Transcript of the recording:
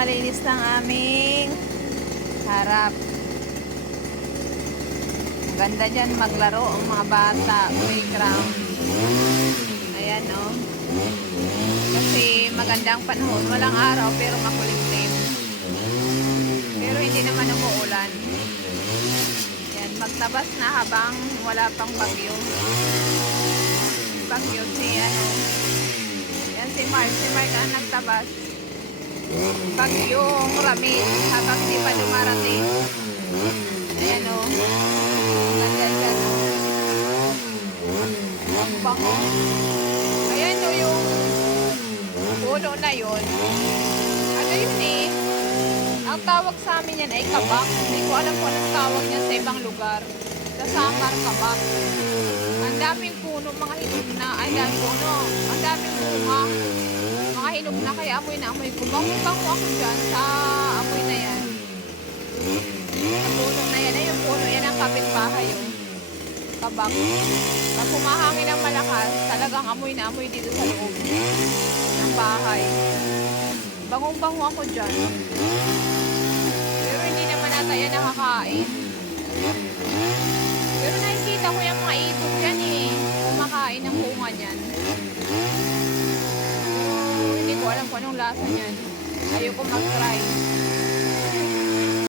malinis ng aming harap. Maganda dyan maglaro ang mga bata, playground. Ayan, oh. Kasi magandang panahon, walang araw pero makulimlim. Pero hindi naman umuulan. Yan, magtabas na habang wala pang bagyo. Bagyo si ano. Yan si Mark. Si Mark ang nagtabas. Bagyong ramit habang di pa dumarating. Ayan o. Ganda dyan o. Ang bango. Ayan o yung puno na yun. Ano yun eh? Ang tawag sa amin yan ay kabak. Hindi ko alam kung anong tawag niya sa ibang lugar. Sa Samar, kabak. Ang daming puno, mga hinog na. Ay, daming puno. Ang daming bunga. Mga hinog na, kaya amoy na amoy ko. Bango-bango ako dyan sa amoy na yan. Sa puno na yan. Ay, yung puno yan ang kapitbahay yung kabak. Pag kumahangin ng malakas, talagang amoy na amoy dito sa loob ng bahay. Bangong-bango ako dyan. Pero hindi naman ata yan nakakain. Pero nakikita ko yung mga ibon dyan eh. Kumakain ng bunga niyan. Alam kung anong lasa niyan. Ayoko mag-try.